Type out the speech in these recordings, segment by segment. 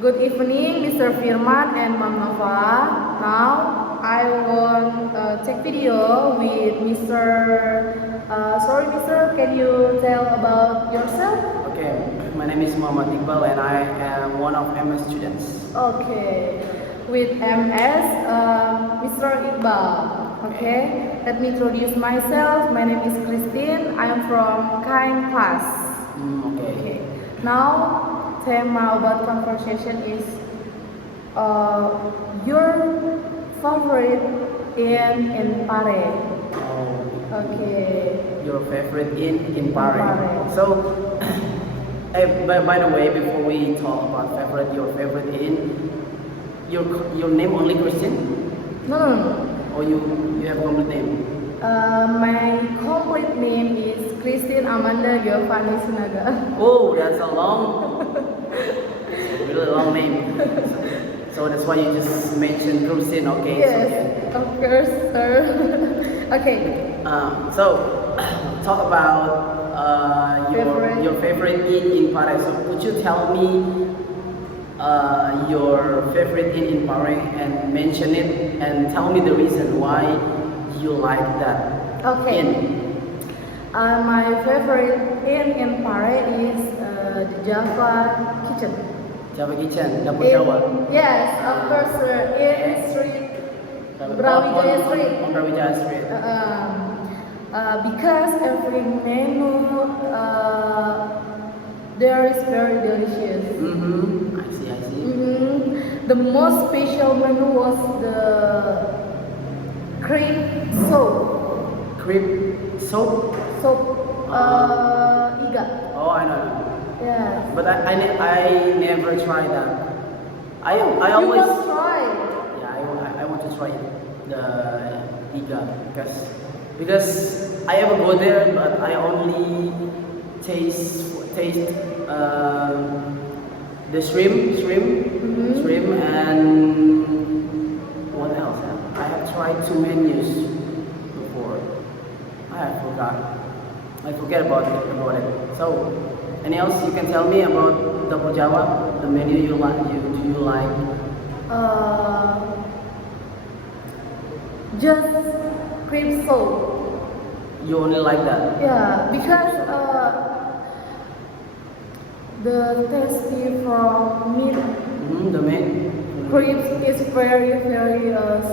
Good evening, Mr. Firman and Ma'am Nova. Now I want take video with Mr. Sorry, Mr. Can you tell about yourself? Okay, my name is Muhammad Iqbal and I am one of MS students. Okay, with MS, Mr. Iqbal. Okay, let me introduce myself. My name is Christine. I am from Kind class. Okay. Now, tema about conversation is your favorite in Pare. Oh, Okay. your favorite in Pare. Pare. So, by the way, before we talk about your favorite in, your name only Christian, No. or you have complete name? My complete name is Christine Amanda Giovanni Sinaga. Oh, that's a really long name. So that's why you just mentioned Christian. Okay. Yes, Okay. of course, sir. Okay. So, talk about your favorite in Pare. So, could you tell me your favorite in Pare and mention it and tell me the reason why you like that Okay. in? My favorite in Pare is the Java Kitchen. Java Kitchen, Dapur Jawa. Yes, of course, sir. In Street, Brawijaya Street. On Brawijaya Street. Because every menu there is very delicious. I see. The most special menu was the cream soup. Crepe soup. Soup iga. Oh, I know. Yes. But I never tried that. I You always must try. I want to try the iga because I ever go there, but I only taste the shrimp, and what else? I have tried 2 menus before. I forget about it. So, any else you can tell me about Dapur Jawa? The menu you like? Do you like? Just cream soup. You only like that? Yeah, because the tasty from meat The meat. cream is very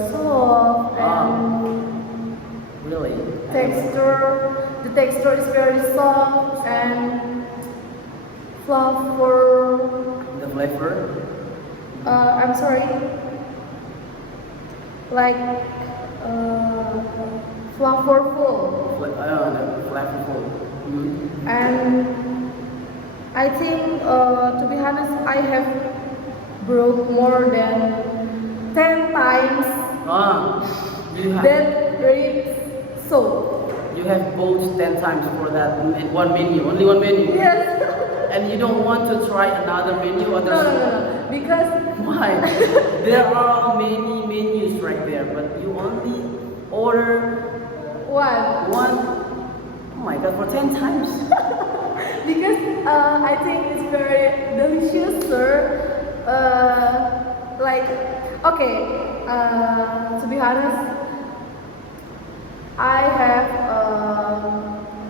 soft and Really? the texture is very soft and flavor. The flavor? I'm sorry, like flavorful. Flavorful. And I think, to be honest, I have broke more than 10 times You have that ribs soup. you have bought 10 times for that in one menu, only one menu. Yes. And you don't want to try another menu or No. Because why? There are many menus right there, but you only order what? one. Oh my god, for 10 times. Because I think it's very delicious, sir. Like, okay, to be honest, I have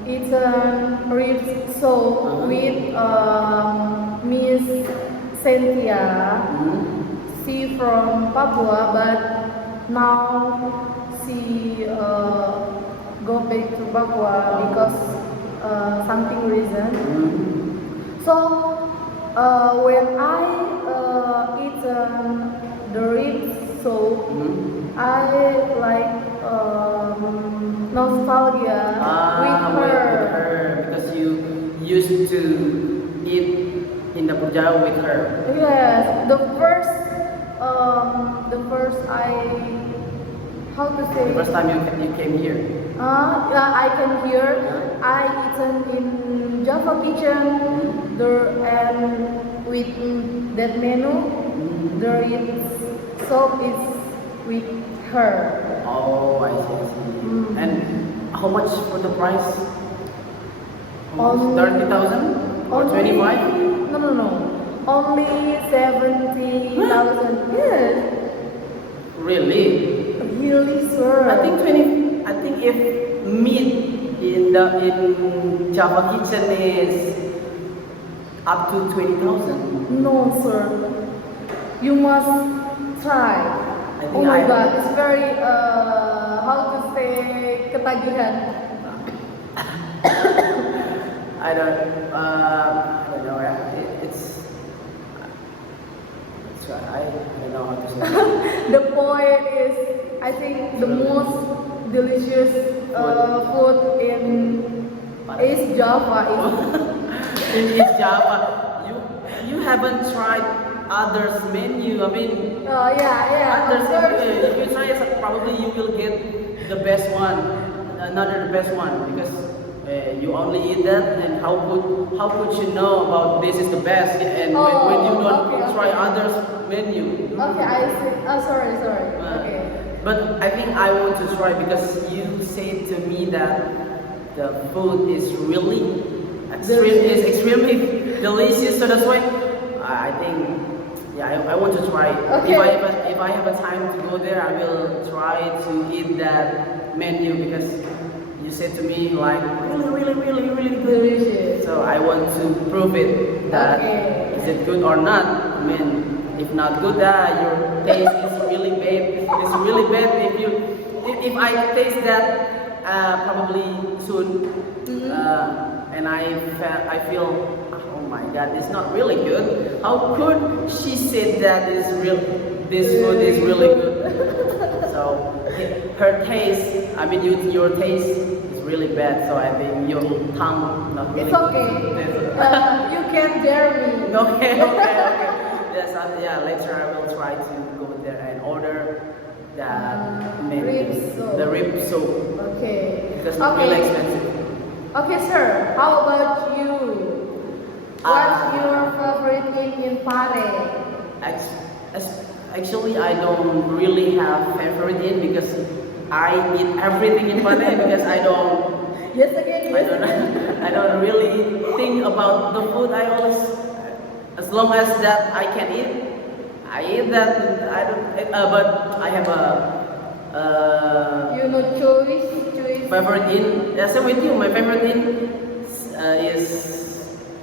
eaten ribs soup with Miss Cynthia. She from Papua, but now she go back to Papua because something reason. So when I eaten the ribs soup, I like nostalgia with her. Because you used to eat in the Jawa with her. Yes, the first how to say? The first time you came here. Yeah, I can hear. I eaten in Java Kitchen, and with that menu, the ribs soup is with her. Oh, I see. And how much for the price? On- 30,000 or 25? No. Only 70,000. Yes. Really? Really, sir. I think 20. I think if meat in Java Kitchen is up to 20,000. No, sir. You must try. I think Oh my I- God, it's very how to say ketagihan. I don't know. It's I don't know how to say. The point is, I think the most delicious food in East Java In East Java, you haven't tried others menu. I mean, yeah, others of course. if you try it, probably you will get the best one, another the best one because you only eat that. And how could you know about this is the best? And when you don't Okay, try okay. others menu. Okay, I see. Oh, sorry. Okay. But I think I want to try because you said to me that the food is really extremely delicious. So that's why I think I want to try. Okay. If I have a time to go there, I will try to eat that menu because you said to me like really good. Delicious. So I want to prove it that Okay. is it good or not. I mean, if not good, your taste is really bad. It's really bad if I taste that probably soon, and I feel oh my God, it's not really good. How could she say that this food is really good? So her taste, I mean your taste is really bad. So I think your tongue not really. It's okay. You can dare me. Okay. Yes, later I will try to go there and order that Rib soup. the rib soup. Okay. Because it's really expensive. Okay, sir. How about you? What's Ah. your favorite thing in Pare? Actually, I don't really have favorite in because I eat everything in Panay because I don't Yes again. I don't really think about the food. I always, as long as that I can eat, I eat that. I don't. But I have a You know choice. favorite in. Same with you. My favorite in is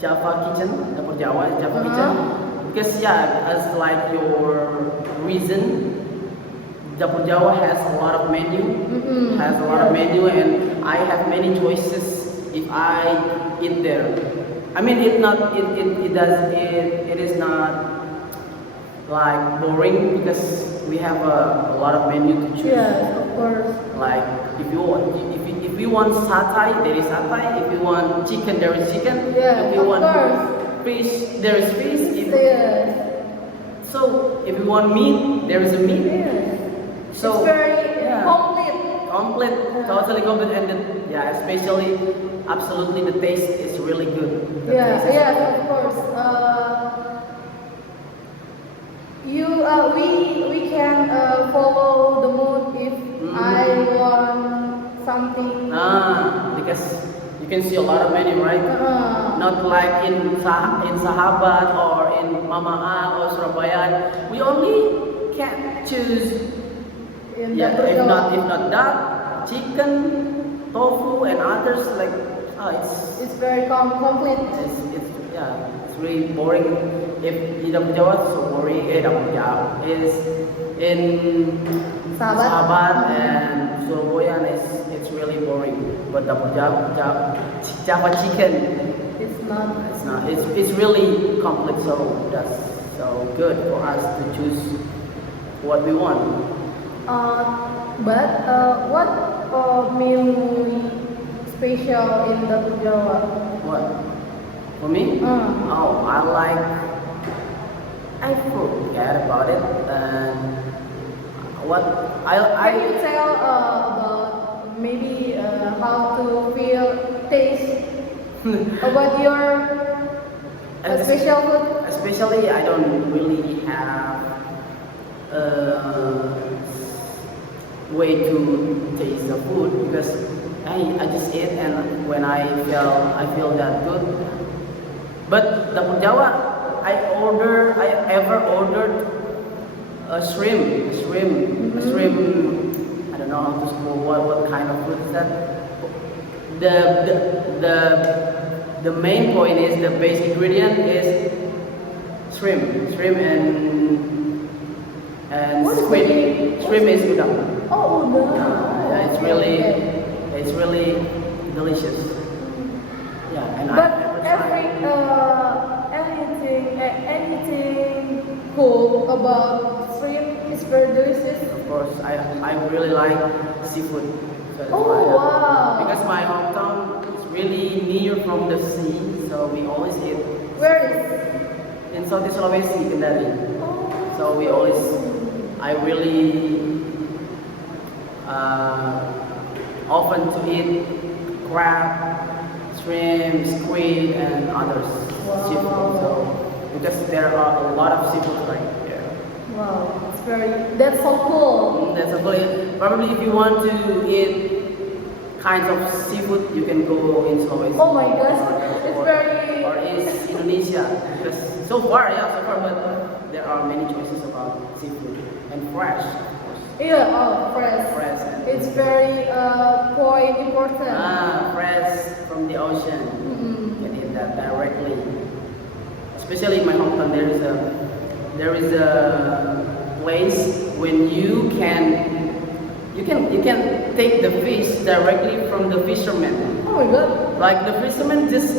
Java Kitchen, Dapur Jawa, Java Kitchen. Because as like your reason, Dapur Jawa has a lot of menu, and I have many choices if I eat there. I mean, it is not like boring because we have a lot of menu to choose. Yes, of course. Like if you want satay, there is satay. If you want chicken, there is chicken. Yeah, if you of want course. fish, there is fish. Yes. So if you want meat, there is a meat. Yes. So it's very yeah. complete. Totally complete, and especially, absolutely, the taste is really good. The taste is Yes, of course. We can follow the mood if I want something. Because you can see a lot of menu, right? Not like in Sahabat or in Mama or Surabaya. We only can choose. In Yeah, the if not duck, chicken, tofu, and others like it's very complete. it's really boring. If in Dapur Jawa, so boring. Dapur Jawa is in Sahabat and Surabaya, it's really boring. But Dapur Java chicken, It's not. it's not. It's really complete. So that's so good for us to choose what we want. But what meal special in the Jawa? What? For me? Oh, I forget about it. And what Can you tell about maybe how to feel taste about your special food? Especially, I don't really have way to taste the food because I just eat and when I feel that good. But Dapur Jawa, I ever ordered a shrimp. I don't know how to spell what kind of food is that. The main point is the base ingredient is shrimp and What is squid. it? Shrimp is udang. Oh, no. Yeah, it's really delicious. Yeah, and But I never tried. anything cool about shrimp is very delicious. Of course, I really like seafood. So that's Oh, why, wow. Because my hometown is really near from the sea, so we always eat Where is? in Southeast Sulawesi, Kendari. Oh. So I really often to eat crab, shrimp, squid, and others Wow. seafood. So because there are a lot of seafood right here. Wow, that's so cool. That's a good. Probably if you want to eat kinds of seafood, you can go in Sulawesi. Oh my gosh, it's very. Or is Indonesia. Because so far, but there are many choices about seafood and fresh, of course. Yeah, oh, fresh. Fresh. And, It's very point important. fresh from the ocean. Mm-mm. You can eat that directly. Especially in my hometown, there is a place when you can take the fish directly from the fisherman. Oh my god. Like the fisherman just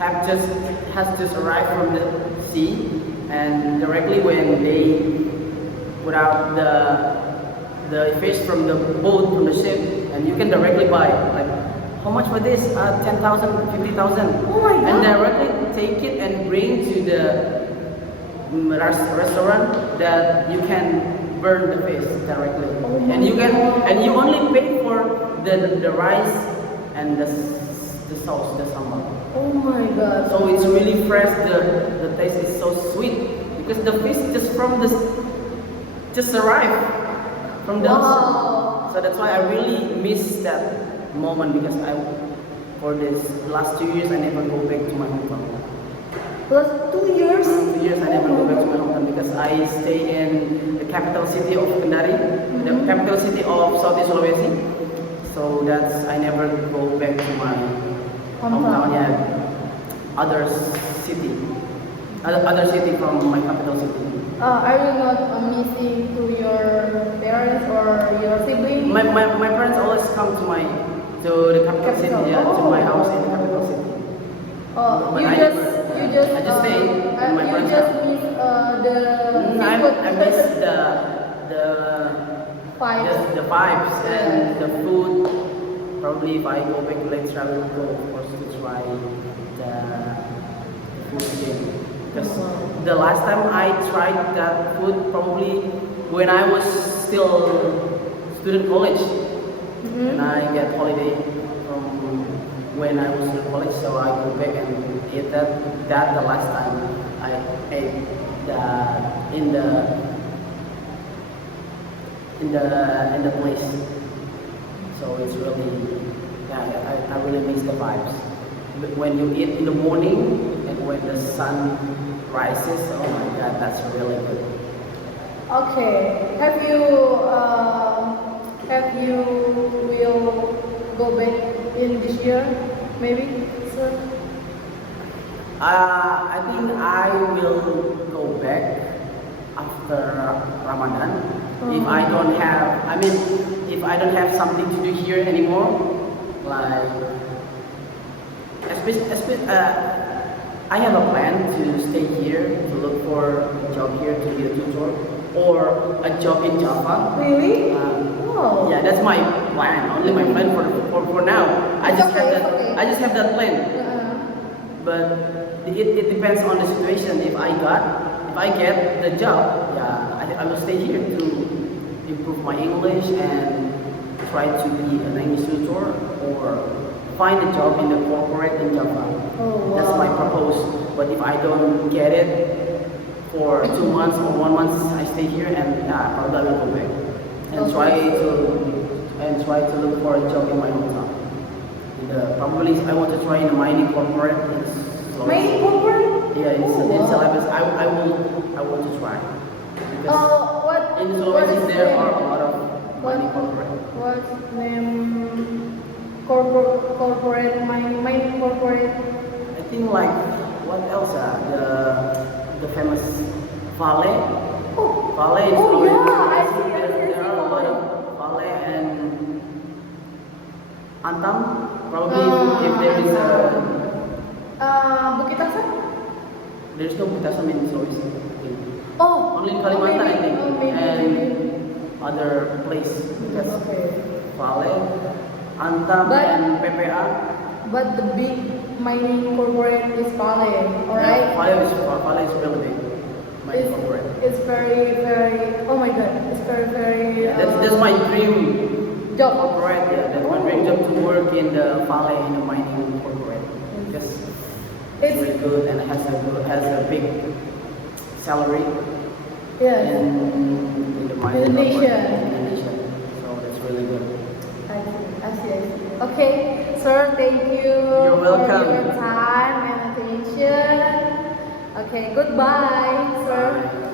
has just arrived from the sea, and directly when they put out the fish from the boat from the ship, and you can directly buy. Like, how much for this? 10,000, 50,000. Oh my god. And directly take it and bring to the restaurant that you can burn the fish directly. Oh my And you only pay for the rice and the sauce, the sambal. Oh my god. So it's really fresh. The taste is so sweet because the fish just arrived from the ocean. Wow. So that's why I really miss that moment because for this last 2 years I never go back to my hometown. Plus 2 years. 2 years I never go back to my hometown because I stay in the capital city of Kendari, the capital city of Southeast Sulawesi. So I never go back to my hometown. Yeah, other city from my capital city. Are you not missing to your parents or your siblings? My parents always come to the capital city, to my house in the capital city. But You I just stay in my you parents' just house. miss the I miss the vibes. the vibes and the food. Probably if I go back later, I will go of course to try the food again. Because the last time I tried that food probably when I was still student college, and I get holiday from when I was in college, so I go back and eat that the last time I ate in the place. So it's really, I really miss the vibes. When you eat in the morning and when the sun rises, oh my god, that's really good. Okay. Have you will go back in this year? Maybe. So, I think I will go back after Ramadan. If I don't have something to do here anymore, like I have a plan to stay here to look for a job here to be a tutor or a job in Java. really? Oh. Yeah, that's my plan. Only my plan for now. I It's just okay, it's okay. I just have that plan. But it depends on the situation. If I get the job, I will stay here to improve my English and try to be an English tutor or find a job in the corporate in Java. Oh, wow. That's my purpose. But if I don't get it for 2 months or 1 month, I stay here and probably I will go back and try to look for a job in my hometown. Probably I want to try in a mining corporate in Sulawesi. Mining corporate? Yeah, in Celebes, I want to try. Because What? in what Sulawesi is there name? are a lot of What? mining corporate. What name? Corporate mining corporate. I think like what else? The famous Vale. Oh. Vale is Oh, always yeah, I see, there are a lot Vale. of Vale and Antam. Probably if there is Bukit Asam? there's no Buktasam in Sulawesi. I think. Oh. Only in Kalimantan, I think, maybe. and other place because Okay. Vale, Antam, But- and PPA. But the big mining corporate is Vale, alright? Vale is really big. Mining corporate. It's very, very, oh my god, it's very, very. That's my dream job. corporate. Yeah, that's my dream job to work in the Vale in the mining corporate because it's really good and has a big salary Yes. in the mining Indonesia. corporate in Indonesia. So that's really good. I see. Okay, sir, thank you You're welcome. for your time and attention. Okay, goodbye, sir. Bye.